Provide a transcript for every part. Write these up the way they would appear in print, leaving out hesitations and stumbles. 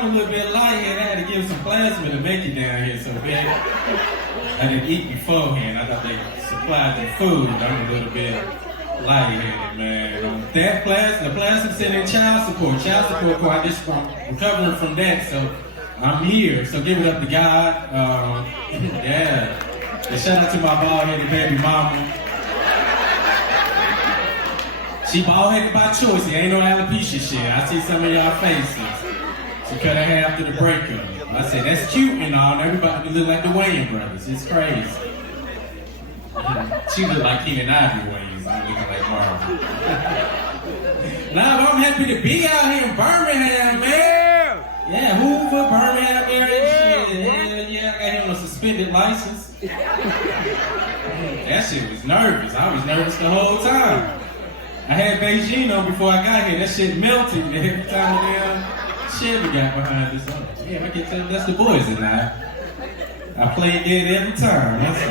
I'm a little bit lightheaded. I had to give some plasma to make it down here so bad. I didn't eat beforehand. I thought they supplied the food. I'm a little bit lightheaded, man. That the plasma sent in child support. Child support, I just recovering from that, so I'm here. So give it up to God. Yeah. And shout out to my bald-headed baby mama. She bald-headed by choice. It ain't no alopecia shit. I see some of y'all faces. She cut her hair after the breakup. I said, that's cute and all, and everybody look like the Wayans brothers. It's crazy. She look like Keenan Ivory Wayans. I'm looking like Marvin. Nah, but I'm happy to be out here in Birmingham, man. Yeah, Hoover, Birmingham area. Shit. Hell yeah, I got him on a suspended license. That shit was nervous. I was nervous the whole time. I had Beijing on before I got here. That shit melted every time Chevy got behind us. Yeah, I can tell that's the boys and I played dead every time. That's it.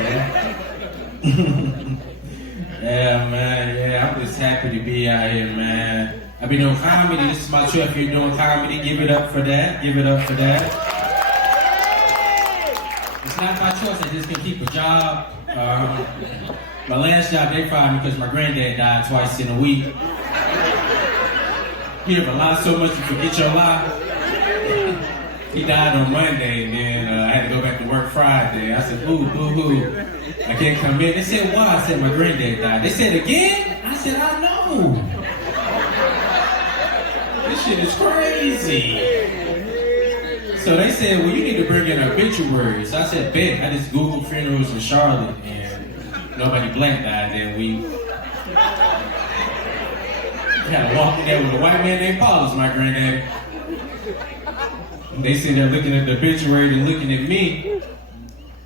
Yeah, man. Yeah, I'm just happy to be out here, man. I've been doing comedy. This is my show. If you're doing comedy, give it up for that. Give it up for that. It's not my choice. I just can keep a job. My last job, they fired me because my granddad died twice in a week. You ever lie so much you forget your lie? He died on Monday, and then I had to go back to work Friday. I said, ooh, boo-hoo. I can't come in. They said, why? I said, my granddad died. They said, again? I said, I know. This shit is crazy. So they said, well, you need to bring in obituaries. I said, bet. I just Googled funerals in Charlotte, and nobody black died that week. I had to walk in there with a white man named Paul as my granddaddy. They said they're looking at the obituary, they're looking at me.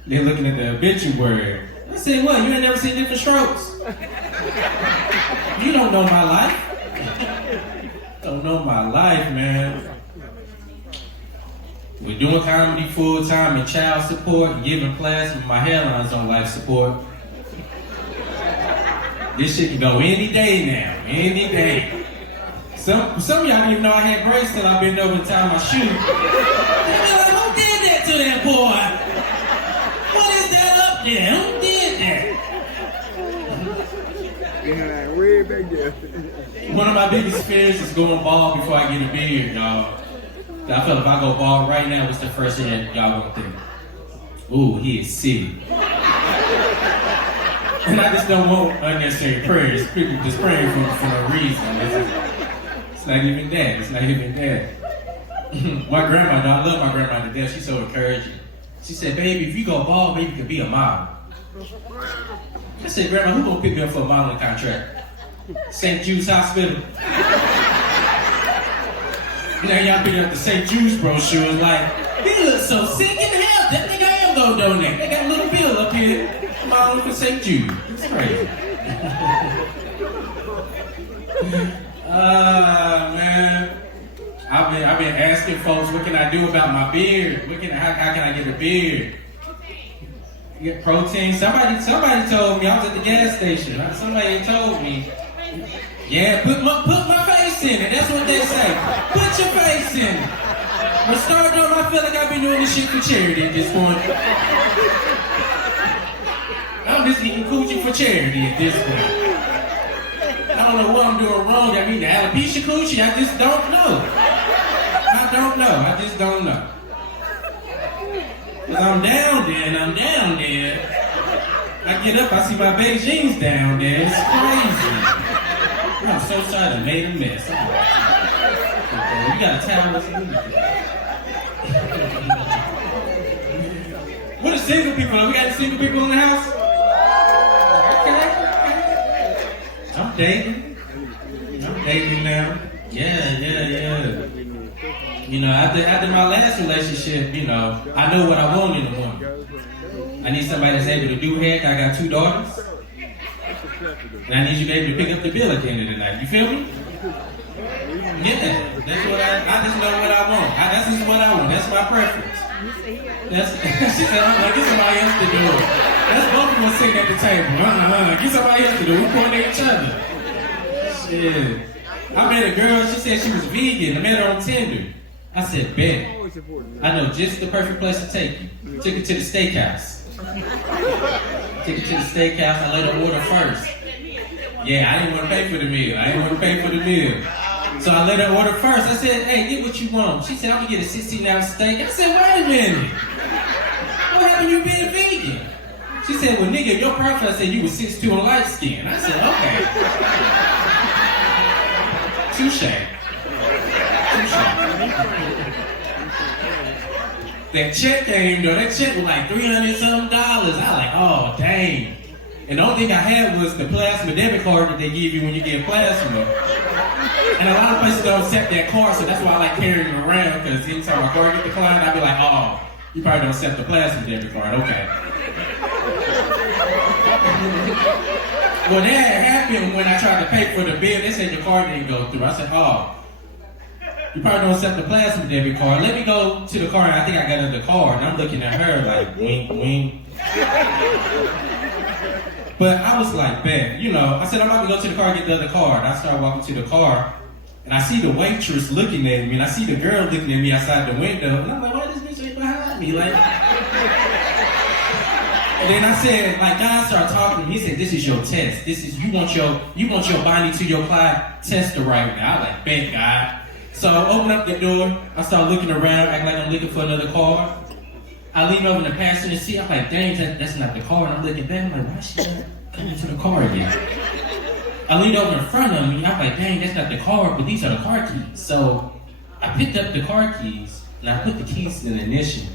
They're looking at the obituary. I said, what, you ain't never seen Different Strokes? You don't know my life. Don't know my life, man. We're doing comedy full time and child support and giving plasma. My hairline's on life support. This shit can go any day now, any day. Some of y'all didn't even know I had braids till I bent over to tie my shoe. They be like, who did that to that boy? What is that up there? Who did that? Yeah, way back there. One of my biggest fears is going bald before I get a beard, y'all. I feel if I go bald right now, what's the first thing that y'all gonna think? Ooh, he is sick. And I just don't want unnecessary prayers. People just praying for no reason. It's not even that. It's not even that. My grandma, I love my grandma to death. She's so encouraging. She said, baby, if you go bald, maybe you could be a model. I said, Grandma, who gonna pick me up for a modeling contract? St. Jude's Hospital. Now y'all pick up the St. Jude's brochure like, he looks so sick in the hell. That nigga I am gonna donate. They got a little bill up here. Modeling for St. Jude. It's crazy. Man. I've been asking folks, what can I do about my beard? How can I get a beard? Get protein. Somebody told me, I was at the gas station. Somebody told me, yeah, put my face in it. That's what they say. Put your face in it. With Stardome, I feel like I've been doing this shit for charity at this point. I'm just eating coochie for charity at this point. I don't know what I'm doing wrong. I mean, the alopecia coochie, I just don't know. I just don't know. Cause I'm down there and I'm down there. I get up, I see my Beijing's down there. It's crazy. I'm so sorry I made a mess. You got a towel with you. What are single people? We got single people in the house? Okay. I'm dating now. Yeah. You know, after my last relationship, you know, I know what I want in a woman. I need somebody that's able to do hair. I got 2 daughters. And I need you to be able to pick up the bill at the end of the night. You feel me? Yeah, that's what I just know what I want. That's just what I want. That's my preference. She said, I'm like, get somebody else to do it. That's both of us sitting at the table. Get somebody else to do it. We pointing at each other. Shit. I met a girl, she said she was vegan. I met her on Tinder. I I said, bet. I know just the perfect place to take you. Took it to the steakhouse. Took it to the steakhouse. I let her order first. Yeah, I didn't want to pay for the meal. So I let her order first. I said, hey, get what you want. She said, I'm gonna get a 16-ounce steak. I said, wait a minute. What happened to you being vegan? She said, well, nigga, your profile said you was 6'2" and light skin. I said, okay. Touche. That check came though. That check was like $300-something. I was like, oh, dang. And the only thing I had was the plasma debit card that they give you when you get plasma. And a lot of places don't accept that card, so that's why I like carrying it around, because anytime my card get declined, I'd be like, oh, you probably don't accept the plasma debit card, okay. Well, that happened when I tried to pay for the bill. They said the card didn't go through. I said, oh, you probably don't accept the plasma debit card. Let me go to the car, and I think I got another card. And I'm looking at her like, wink, wink. But I was like, bet, you know, I said, I'm about to go to the car and get the other card. I started walking to the car, and I see the waitress looking at me, and I see the girl looking at me outside the window, and I'm like, why this bitch ain't behind me? Like, and then I said, like, God started talking to me. He said, this is your test. This is, you want your body to your Clyde tester right now. I was like, bet, God. So I opened up the door, I started looking around, acting like I'm looking for another car. I lean over in the passenger seat, I'm like, dang, that's not the car. And I'm looking back, I'm like, why is she not coming to the car again? I leaned over in front of me, I'm like, dang, that's not the car, but these are the car keys. So I picked up the car keys, and I put the keys in the ignition.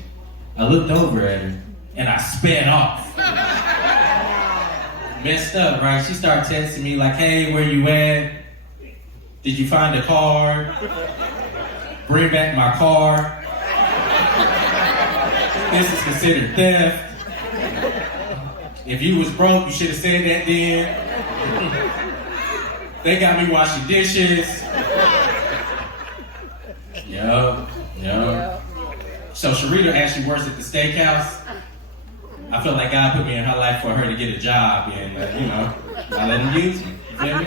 I looked over at her, and I sped off. Messed up, right? She started texting me like, hey, where you at? Did you find the car? Bring back my car. This is considered theft. If you was broke, you should have said that then. They got me washing dishes. Yup. So Sharita actually works at the steakhouse. I feel like God put me in her life for her to get a job, and you know, I let him use me. You feel me?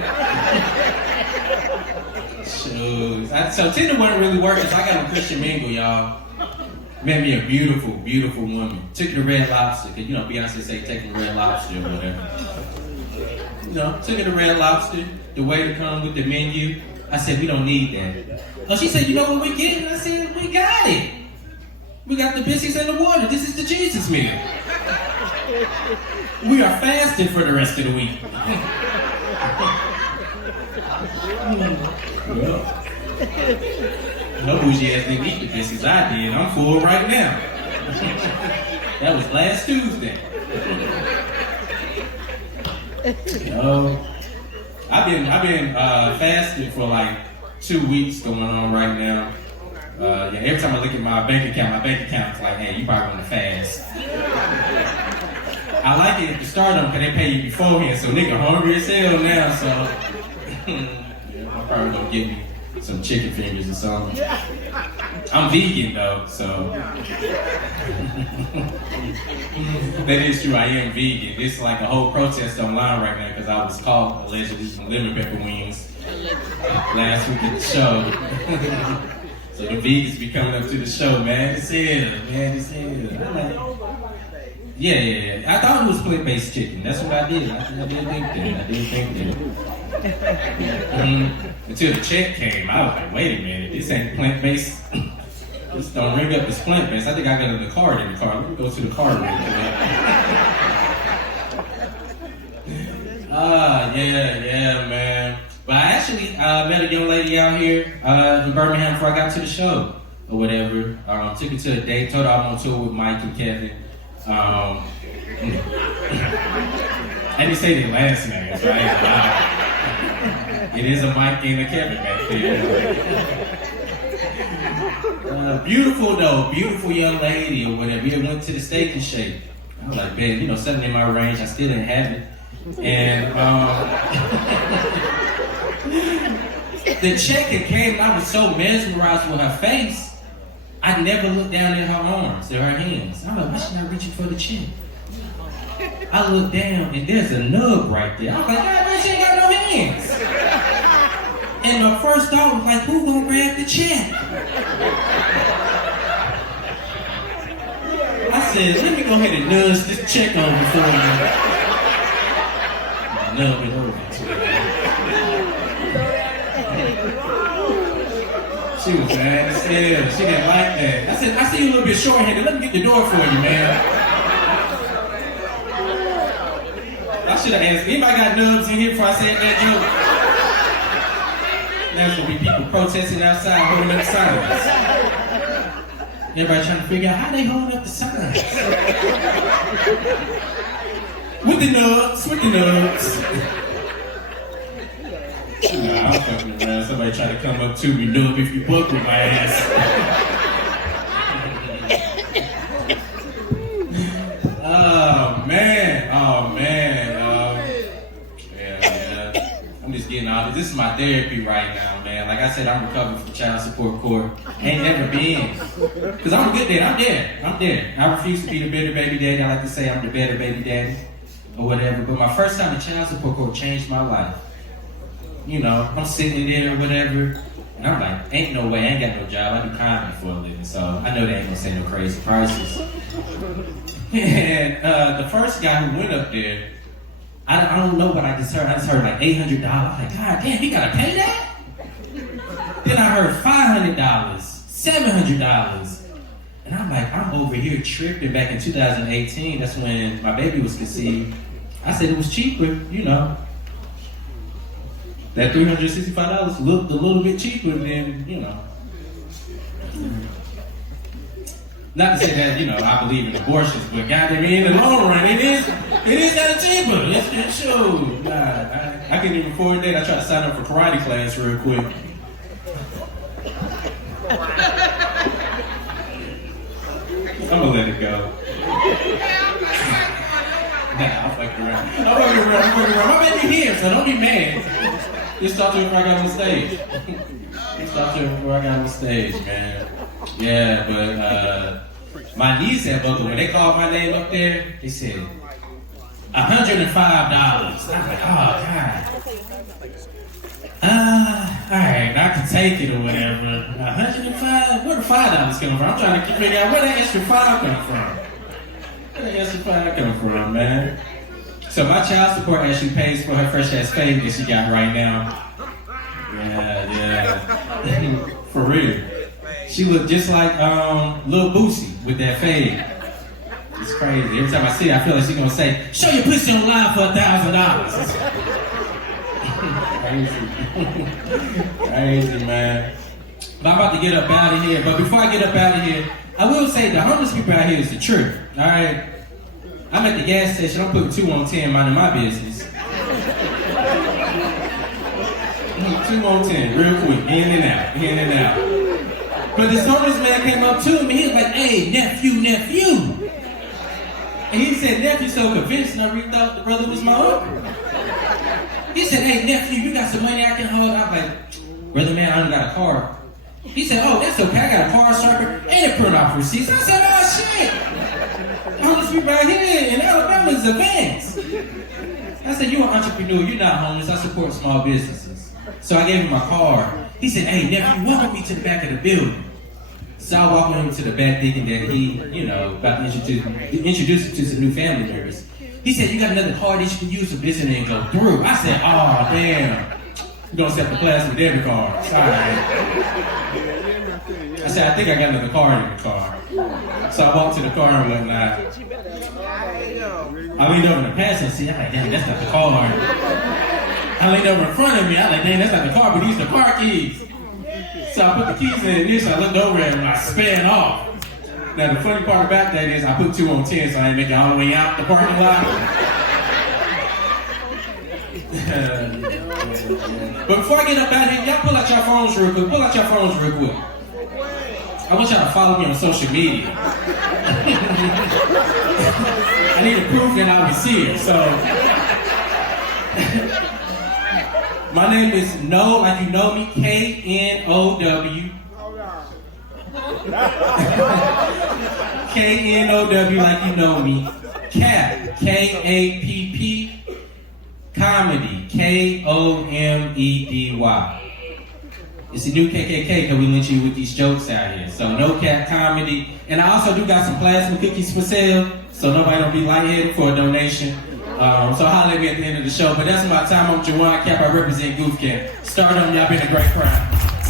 Shoes. So Tinder wasn't really working, so I got a Christian mingle, y'all. Met me a beautiful, beautiful woman. Took her to Red Lobster, because you know Beyonce say take her to Red Lobster or whatever. You know, took her to Red Lobster. The waiter come with the menu. I said, we don't need that. Oh, she said, you know what we're getting? I said, we got it. We got the biscuits and the water. This is the Jesus meal. We are fasting for the rest of the week. Well, no bougie ass didn't eat the biscuits. I did. I'm full right now. That was last Tuesday. I've been fasting for like 2 weeks going on right now. Yeah, every time I look at my bank account's like, hey, you probably want to fast. I like it at the Stardome because they pay you beforehand, so nigga hungry as hell now, so yeah, I'm probably gonna get me some chicken fingers or something. I'm vegan though, so that is true, I am vegan. It's like a whole protest online right now because I was caught allegedly eating lemon pepper wings last week at the show. So the vegans be coming up to the show, man. It's hell. I'm like, yeah. I thought it was plant-based chicken. That's what I did. I didn't think that. Until the check came, I was like, wait a minute, this ain't plant-based. This don't ring up as plant-based. I think I got a card in the car. Let me go to the car real quick. Yeah, man. But I actually met a young lady out here in Birmingham before I got to the show or whatever. Took her to a date, told her I'm on tour with Mike and Kevin. I didn't say their last names, right? It is a Mike and a Kevin back there. Beautiful though, beautiful young lady or whatever. We went to the Steak and Shake. I was like, man, you know, something in my range. I still didn't have it. And the check that came, I was so mesmerized with her face, I never looked down at her arms or her hands. I'm like, why she not reaching for the check? I looked down and there's a nub right there. I was like, God, she ain't got no hands. And my first thought was like, who gonna grab the check? said, let me go ahead and nudge this check over for you. Nub it over to her. She was mad as hell. She didn't like that. I said, I see you a little bit short-handed. Let me get the door for you, man. I should have asked, anybody got nubs in here before I said that joke? There's gonna be people protesting outside, holding up signs. Everybody trying to figure out how they hold up the signs. With the nubs. Nah, I'm fucking around. Somebody trying to come up to me, nub if you buck with my ass. Oh man. Yeah. I'm just getting all this. This is my therapy right now, man. Like I said, I'm recovering from child support court. Ain't never been. Cause I'm a good dad. I'm there. I refuse to be the better baby daddy. I like to say I'm the better baby daddy or whatever. But my first time in child support court changed my life. You know, I'm sitting there or whatever, and I'm like, ain't no way, I ain't got no job. I do comedy for a living, so I know they ain't gonna say no crazy prices. And the first guy who went up there, I don't know what I just heard. I just heard like $800. I'm like, God damn, he gotta pay that? Then I heard $500, $700. And I'm like, I'm over here tripping. Back in 2018, that's when my baby was conceived. I said it was cheaper, you know. That $365 looked a little bit cheaper than, you know. Not to say that, you know, I believe in abortions, but goddamn, in the long run, it is kind of cheaper. It's sure. Nah, I couldn't even afford that. I tried to sign up for karate class real quick. I'm gonna let it go. Nah, I'm fucking around. My baby here, so don't be mad. Just talk to him before I got on stage. Man. Yeah, but my niece at Buckle, when they called my name up there, they said $105. I'm like, oh God. Alright, I can take it or whatever. 105? Where the $5 coming from? I'm trying to figure out where that extra $5 come from. Where that extra $5 come from, man? So my child support actually pays for her fresh ass fade that she got right now. Yeah. For real. She looked just like Lil Boosie with that fade. It's crazy. Every time I see her, I feel like she's gonna say, show your pussy online for $1,000. Crazy, man. But I'm about to get up out of here. But before I get up out of here, I will say the homeless people out here is the truth. Alright? I'm at the gas station, I'm putting 2 on 10, minding my business. 2 on 10, real quick, in and out. But this homeless man came up to me, he was like, hey, nephew. And he said, nephew, so convinced, and I really thought the brother was my uncle. He said, hey, nephew, you got some money I can hold? I'm like, brother man, I only got a card. He said, oh, that's okay, I got a card sharper and a print off receipts. I said, oh, shit. Homeless people out here in Alabama is advanced. I said, you're an entrepreneur, you're not homeless, I support small businesses. So I gave him my card. He said, hey, nephew, walk me to the back of the building. So I walked with him to the back thinking that he, you know, about to introduce him to some new family members. He said, you got another card that you can use for business and go through. I said, oh, damn. You're going to accept the plastic debit card. Sorry. I said, I think I got another card in the car. So I walked to the car and whatnot. I leaned over in the passenger seat. I'm like, damn, that's not the card. I leaned over in front of me. I'm like, damn, that's not the car, but these are the car keys. So I put the keys in the ignition. I looked over at him and I sped off. Now the funny part about that is I put 2 on 10, so I didn't make it all the way out the parking lot. But before I get up out here, y'all pull out your phones real quick. I want y'all to follow me on social media. I need a proof that I was here, so. My name is No, like you know me, K-N-O-W. K-N-O-W, like you know me. Kapp, K-A-P-P. Comedy, K-O-M-E-D-Y. It's a new KKK because we lynch you with these jokes out here. So no cap comedy. And I also do got some plasma cookies for sale, so nobody don't be lightheaded for a donation. So holler at me at the end of the show. But that's my time. I'm Jiwan Kapp. I represent Goof Camp. Stardome, y'all been a great crowd.